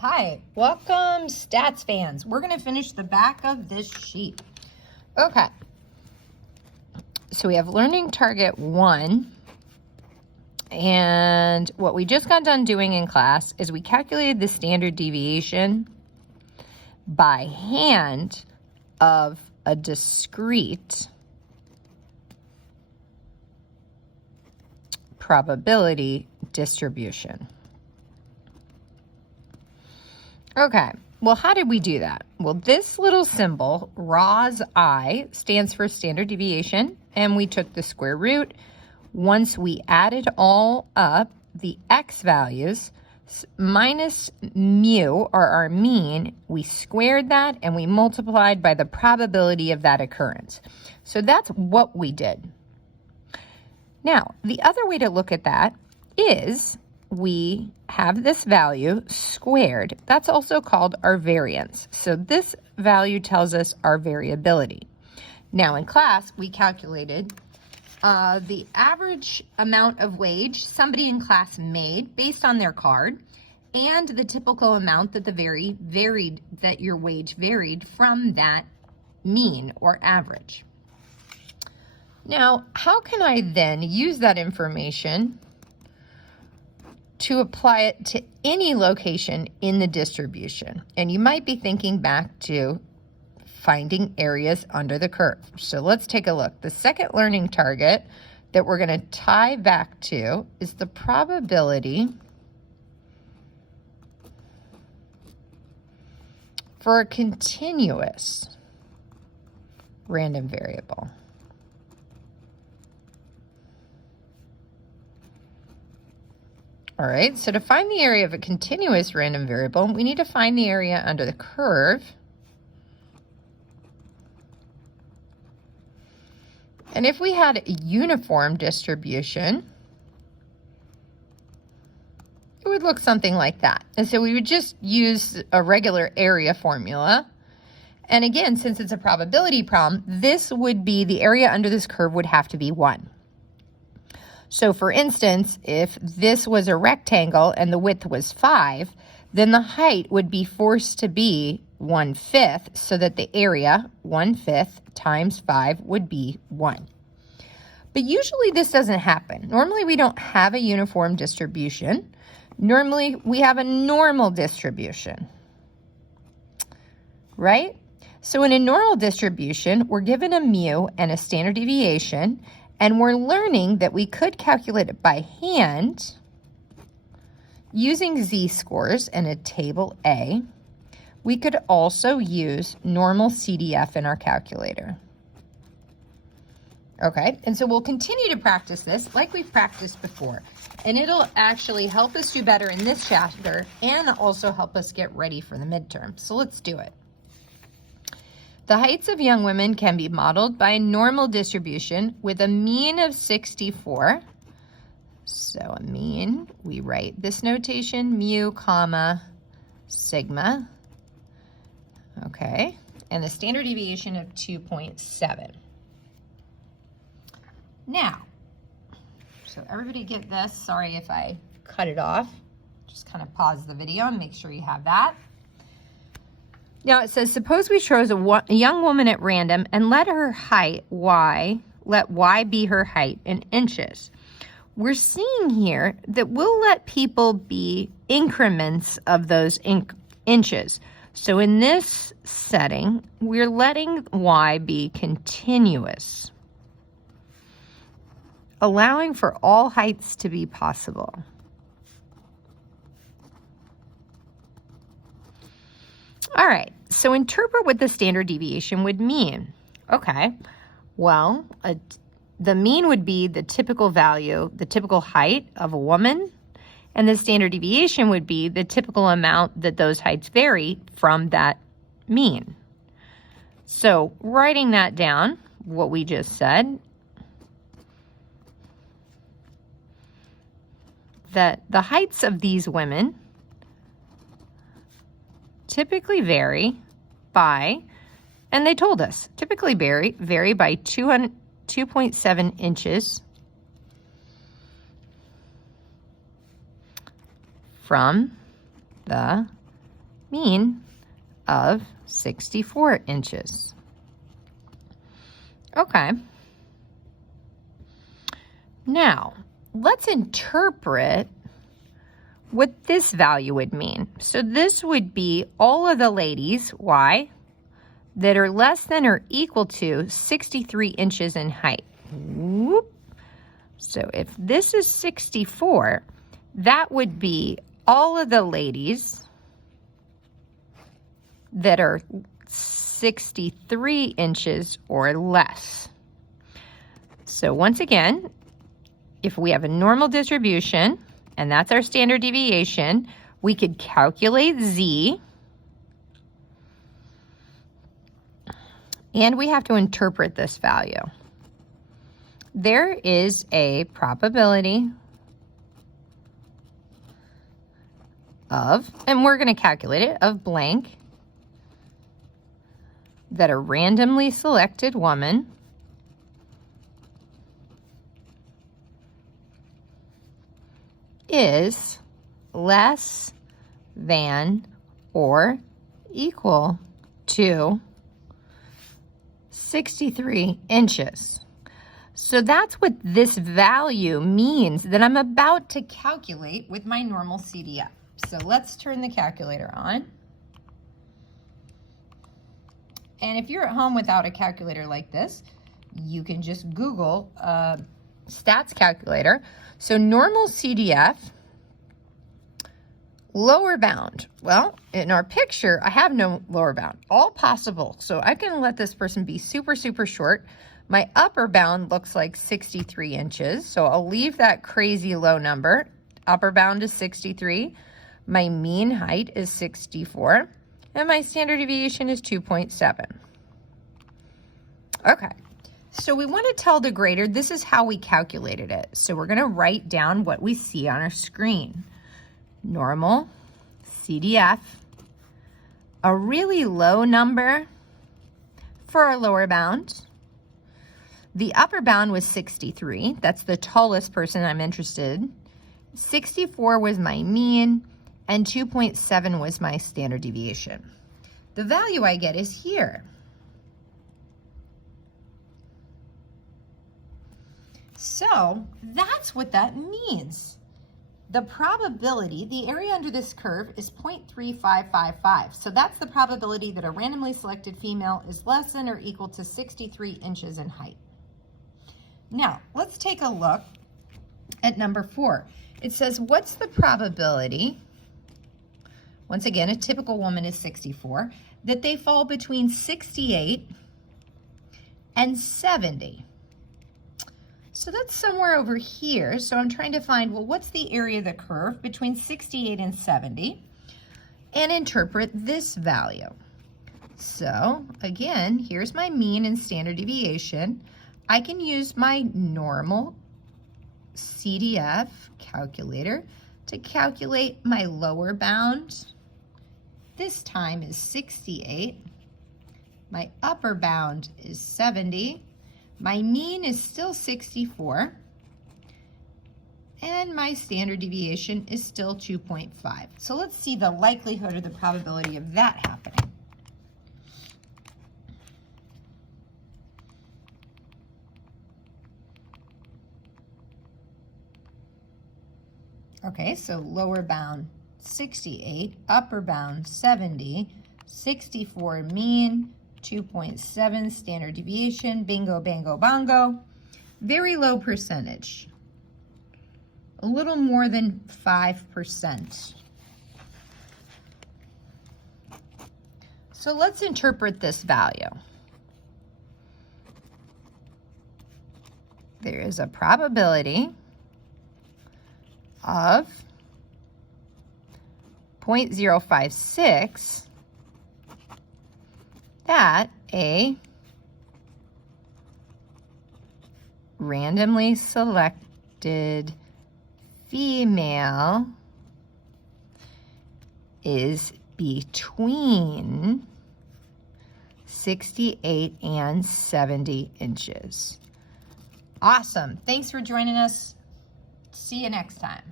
Hi, welcome stats fans. We're going to finish the back of this sheet. Okay, so we have learning target 1, and what we just got done doing in class is we calculated the standard deviation by hand of a discrete probability distribution. Okay, well, how did we do that? Well, this little symbol, ROS I, stands for standard deviation, and we took the square root. Once we added all up, the x values minus mu, or our mean, we squared that and we multiplied by the probability of that occurrence. So that's what we did. Now, the other way to look at that is we have this value squared. That's also called our variance. So this value tells us our variability. Now in class, we calculated the average amount of wage somebody in class made based on their card and the typical amount that that your wage varied from that mean or average. Now, how can I then use that information to apply it to any location in the distribution? And you might be thinking back to finding areas under the curve. So let's take a look. The second learning target that we're going to tie back to is the probability for a continuous random variable. All right, so to find the area of a continuous random variable, we need to find the area under the curve. And if we had a uniform distribution, it would look something like that. And so we would just use a regular area formula. And again, since it's a probability problem, this would be, the area under this curve would have to be 1. So for instance, if this was a rectangle and the width was 5, then the height would be forced to be 1/5, so that the area, 1/5 times 5, would be 1. But usually this doesn't happen. Normally we don't have a uniform distribution. Normally we have a normal distribution, right? So in a normal distribution, we're given a mu and a standard deviation, and we're learning that we could calculate it by hand using z-scores and a table A. We could also use normal CDF in our calculator. Okay, and so we'll continue to practice this like we've practiced before, and it'll actually help us do better in this chapter and also help us get ready for the midterm. So let's do it. The heights of young women can be modeled by a normal distribution with a mean of 64. So a mean, we write this notation, mu, comma, sigma. Okay, and the standard deviation of 2.7. Now, so everybody get this. Sorry if I cut it off. Just kind of pause the video and make sure you have that. Now it says, suppose we chose a young woman at random and let her height y, let y be her height in inches. We're seeing here that we'll let people be increments of those inches. So in this setting, we're letting y be continuous, allowing for all heights to be possible. All right, so interpret what the standard deviation would mean. Okay, well, the mean would be the typical value, the typical height of a woman, and the standard deviation would be the typical amount that those heights vary from that mean. So writing that down, what we just said, that the heights of these women typically vary by, and they told us, typically vary by 2.7 inches from the mean of 64 inches. Okay. Now, let's interpret what this value would mean. So this would be all of the ladies, why, that are less than or equal to 63 inches in height. Whoop. So if this is 64, that would be all of the ladies that are 63 inches or less. So once again, if we have a normal distribution, and that's our standard deviation, we could calculate Z, and we have to interpret this value. There is a probability of, and we're going to calculate it, of blank, that a randomly selected woman is less than or equal to 63 inches. So that's what this value means that I'm about to calculate with my normal CDF. So let's turn the calculator on. And if you're at home without a calculator like this, you can just Google stats calculator. So normal CDF, lower bound. Well, in our picture, I have no lower bound, all possible. So I can let this person be super, super short. My upper bound looks like 63 inches. So I'll leave that crazy low number. Upper bound is 63. My mean height is 64. And my standard deviation is 2.7. Okay. So we want to tell the grader this is how we calculated it. So we're going to write down what we see on our screen. Normal, CDF, a really low number for our lower bound. The upper bound was 63. That's the tallest person I'm interested in. 64 was my mean, and 2.7 was my standard deviation. The value I get is here. So that's what that means. The probability, the area under this curve is 0.3555. So that's the probability that a randomly selected female is less than or equal to 63 inches in height. Now, let's take a look at number 4. It says, what's the probability, once again, a typical woman is 64, that they fall between 68 and 70? So that's somewhere over here. So I'm trying to find, well, what's the area of the curve between 68 and 70, and interpret this value. So again, here's my mean and standard deviation. I can use my normal CDF calculator to calculate my lower bound. This time is 68. My upper bound is 70. My mean is still 64. And my standard deviation is still 2.5. So let's see the likelihood or the probability of that happening. Okay, so lower bound 68, upper bound 70, 64 mean, 2.7 standard deviation, bingo, bango, bongo. Very low percentage, a little more than 5%. So let's interpret this value. There is a probability of 0.056 that a randomly selected female is between 68 and 70 inches. Awesome. Thanks for joining us. See you next time.